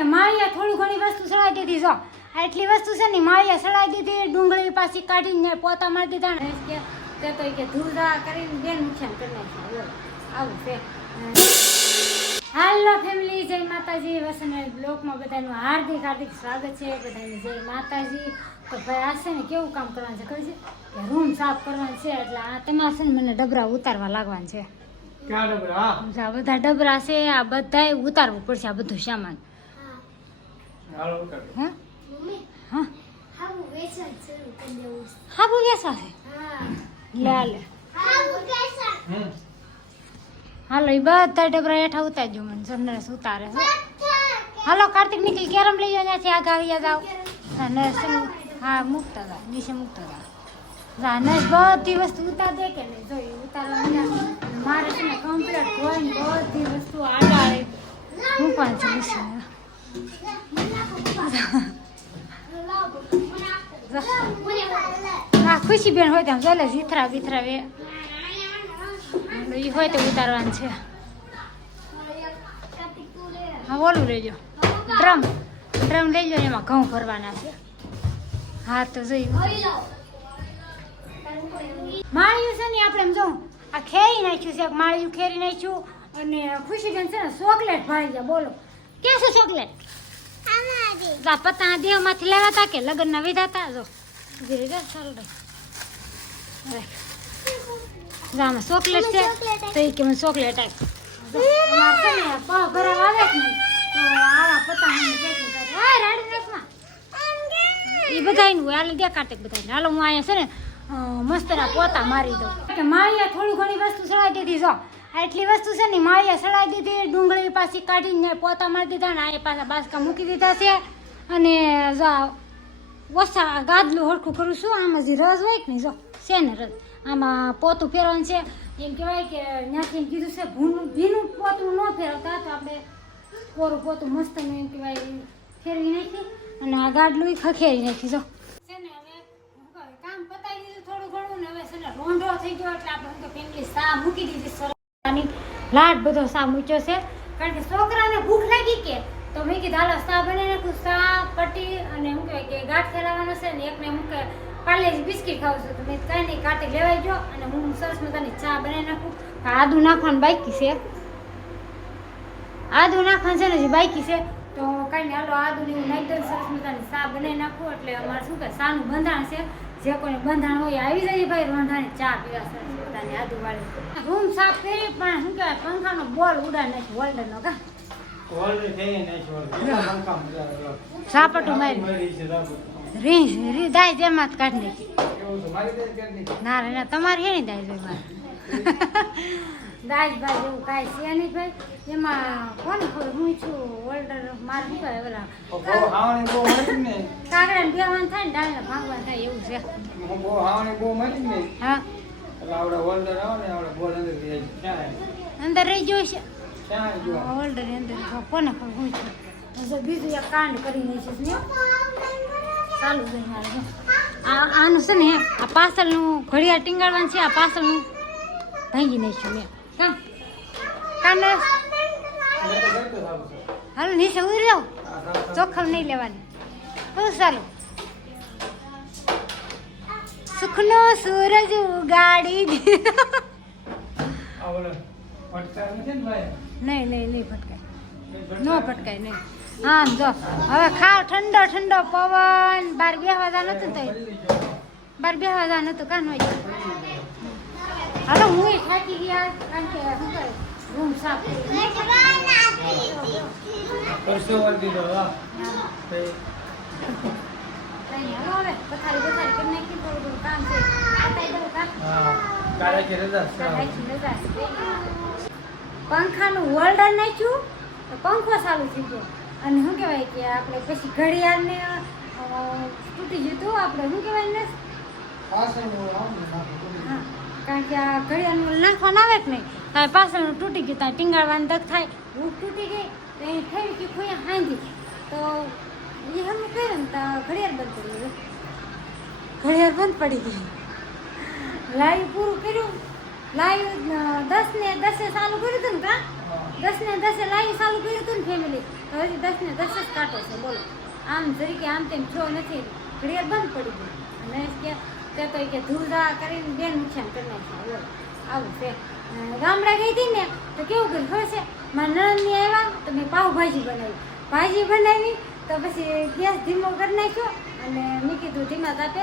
કે માળિયા થોડી ઘણી વસ્તુ સડાઈ દીધી જો આટલી વસ્તુ છે ને માળિયા સડાઈ દીધી ડુંગળી પાછી કાઢીને પોતા મારી દીધા ને કે તો કે ધૂળધા કરીને બેન નુકસાન કરી નાખ્યું આવું છે હાલો ફેમિલી જય માતાજી વસન બ્લોકમાં બધાનું હાર્દિક હાર્દિક સ્વાગત છે બધાને જય માતાજી તો ભાઈ આ છે ને કેવું કામ કરવાનું છે ખબર છે કે રૂમ સાફ કરવાનું છે એટલે આ તમારે છે ને મને ડબરા ઉતારવા લાગવાનું છે ક્યાં ડબરા આ બધા ડબરા છે આ બધાય ઉતારવું પડશે આ બધું સામાન હાલો ઉતાર હા મમ્મી હા હાબુ વેચાણ શરૂ કરી દેવું હાબુ વેસા છે હા લે લે હાબુ વેચાણ હાલો એ બધા ડબરા હેઠા ઉતારજો મને નરેશ ઉતારે છે હાલો કાર્તિક નીકળી કેરમ લઈ જાઓ ત્યાંથી આગળ આવ્યા જાઓ નરેશ હા મૂકતા હતા નીચે મૂકતા હતા નરેશ બધી વસ્તુ ઉતાર દે કે નહીં જોઈ ઉતારવા મારે છે ને કમ્પ્લીટ ધોઈને બધી વસ્તુ આડાડે મૂકવાની છે નીચે હા ખુશી બેન હોય ત્યાં ચાલે જીથરા બીથરા વે એ હોય તો ઉતારવાનું છે હા ઓલું લેજો ડ્રમ લઈ લો એમાં ઘઉં ભરવાના છે હા તો જોયું માળિયું છે ને આપણે એમ જોઉં આ ખેરી નાખ્યું છે માળિયું ખેરી નાખ્યું અને ખુશીબેન છે ને ચોકલેટ ભાઈ ગયા બોલો કે છે ચોકલેટ જા પત્તાના દેહમાંથી લેવા હતા કે લગ્નના વિધા હતા જો ધીરે ધીરે ચાલ રે આમાં ચોકલેટ છે તો એ કે મને ચોકલેટ આપ ઘરે આવે જ નહીં તો આવા પત્તાની પેકિંગ કરે હા રાડી નાખમાં એ બધાયનું હોય હાલ દે કાટે બધાને હાલો હું અહીંયા છે ને મસ્તના પોતા મારી દઉં કે માળિયા થોડી ઘણી વસ્તુ સડાઈ દીધી જો આટલી વસ્તુ છે ને માળિયા સડાઈ દીધી ડુંગળી પાછી કાઢીને પોતા મારી દીધા ને આ પાછા બાસકા મૂકી દીધા છે અને ઓછા ગાદલું હરખું કરું છું આમાં જે રસ હોય કે નહીં જો છે ને રસ આમાં પોતું ફેરવાનું છે એમ કહેવાય કે ત્યાંથી કીધું છે ભીનું પોતું ન ફેરવતા તો આપણે કોરું પોતું મસ્ત એમ કહેવાય ફેરવી નાખી અને આ ગાડલું ખખેરી નાખી જો છે ને હવે કામ પતાવી દીધું થોડું ઘણું ને હવે છે ને રોંઢો થઈ ગયો એટલે આપણે ફેમિલી સા મૂકી દીધી સરવાની લાટ બધો સા મૂક્યો છે કારણ કે છોકરાને ભૂખ લાગી કે તો મેં કીધું હાલો સા બનાવી નાખું સા પટ્ટી અને શું કહેવાય કે ગાંઠ ફેરવવાનો છે ને એકને મૂકે પાર્લેજી બિસ્કીટ ખાવું છું તો મેં કાંઈ નહીં કાંટે લેવાઈ ગયો અને હું સરસ મજાની ચા બનાવી નાખું આદુ નાખવાનું બાકી છે આદુ નાખવાનું છે ને જે બાકી છે તો કાંઈ નહીં હાલો આદુની હું નાખી દઉં સરસ મજાની ચા બનાવી નાખું એટલે અમારે શું કહે સાનું બંધાણ છે જે કોઈને બંધાણ હોય આવી જાય ભાઈ રોંધાની ચા પીવા સરસ મજાની આદુવાળી રૂમ સાફ કરી પણ શું કહેવાય પંખાનો બોલ ઉડાડી નાખ્યો હોલ્ડરનો કા ઓલરેડી થઈ નહીં છોડ કામ મજા સાપટું મારી રીંસ દાય જેમાં જ કાઢી નાખી કેવું છે મારી દે કે નહીં ના રે ના તમારે હેની દાય જોઈ મારે દાજ બાજ એવું કાંઈ છે નહીં ભાઈ એમાં કોને ખબર હું છું ઓલ્ડર મારે શું કહે ઓલા હાવણી બહુ મળી ને કાગડાને બેવાનું થાય ને ડાળને ભાંગવાનું થાય એવું છે હું બહુ હાવણી બહુ મળી ને હા એટલે આવડે હોલ્ડર આવે ને આવડે બોલ અંદર જાય ક્યાં અંદર રહી ગયો છે ક્યાં જો ઓલ્ડરની અંદર કોને ખબર હું છું જો બીજું એક કાંડ કરી નાખીશ ને ચાલુ છે મારે આનું છે ને આ પાછળનું ઘડિયાળ ટીંગાડવાનું છે આ પાછળનું ભાંગી નાખ્યું મેં કાંડ હાલો નીચે ઉતરી જાઓ ચોખ્ખમ નહીં લેવાની બહુ સારું સુખનો સૂરજ ઉગાડી દીધો આવડે પટકા નથી ને ભાઈ નહીં ફટકાય ન ફટકાય નહીં હા જો હવે ખાવ ઠંડો ઠંડો પવન બાર બેહવા જા નતું તો બાર બેહવા જા નતું કાન હોય હાલો હું થાકી ગયા કારણ કે શું કરે રૂમ સાફ પરસો વર દીધો હા હાલો હવે પથારી કરી નાખી થોડું કામ છે બતાવી દઉં કામ હા કાલે કે રજા પંખાનું હોલ્ડર નાખ્યું તો પંખો ચાલુ થઈ ગયો અને શું કહેવાય કે આપણે પછી ઘડિયાળને તૂટી ગયું હતું આપણે શું કહેવાય ને હા કારણ કે આ ઘડિયાળનું નાખવાનું આવે કે નહીં તો પાછળનું તૂટી ગયું ત્યાં ટીંગાળવાની દગ થાય ભૂખ તૂટી ગઈ તો એ થઈ કે ખોયા હાંધી તો એ હમ કર્યું ને તો ઘડિયાળ બંધ કરી દીધું ઘડિયાળ બંધ પડી ગઈ લાઈવ પૂરું કર્યું લાઈવ 10 ને 10 ચાલુ કર્યું હતું ને કા 10 ને 10 લાઈવ ચાલુ કર્યું હતું ને ફેમિલી, તો હજી 10 ને 10 જ કાંટો છે બોલો. આમ જરીકે આમ તેમ થયો નથી, ઘડિયાળ બંધ પડી ગઈ. અને કે તે તો કે ધૂળધા કરીને બેન નુકસાન કરી નાખ્યા બોલો. આવું છે. ગામડે ગઈ હતી ને તો કેવું કર્યું ખબર છે, મારા નણંદની આવ્યા તો મેં પાવભાજી બનાવી તો પછી ગેસ ધીમો કરી નાખ્યો અને મેં કીધું ધીમા તાપે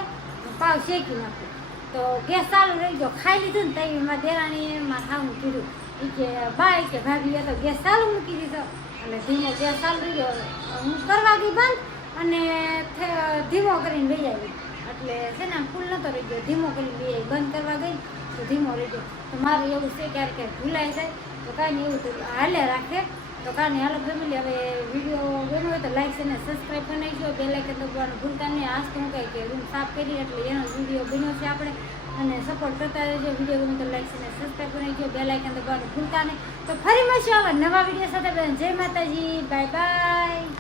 પાવ શેકી નાખું. તો ગેસ ચાલુ રહી ગયો, ખાઈ લીધું ને તઈ એમાં દેરાણીએ મારે ખાવું કીધું એ કે બાય કે ભાભીએ તો ગેસ ચાલુ મૂકી દીધો અને ધીમો ગેસ ચાલુ રહી ગયો. હું કરવા ગઈ બંધ અને ધીમો કરીને લઈ આવી, એટલે છે ને ફૂલ નહોતો રહી ગયો, ધીમો કરીને લઈ આવી. બંધ કરવા ગઈ તો ધીમો રહી ગયો. તો મારું એવું છે ક્યારેક ભૂલાઈ જાય તો કાંઈ નહીં, એવું તો હાલે રાખે તો કાંઈ હાલો ફેમિલી. હવે વિડીયો ગમ્યો હોય તો લાઈક અને સબસ્ક્રાઈબ કરી નાખજો, બેલ આઇકન દબાવવાનું ભૂલતા નહીં. આજ તો હું કહી કે રૂમ સાફ કરી એટલે એનો વિડીયો બન્યો છે આપણે, અને સપોર્ટ કરતા રહેજો. વિડીયો ગમે તો લાઈક અને સબસ્ક્રાઈબ કરી નાખજો, બેલ આઇકન દબાવવાનું ભૂલતા નહીં. તો ફરી મળશું આવા નવા વિડીયો સાથે. જય માતાજી, બાય બાય.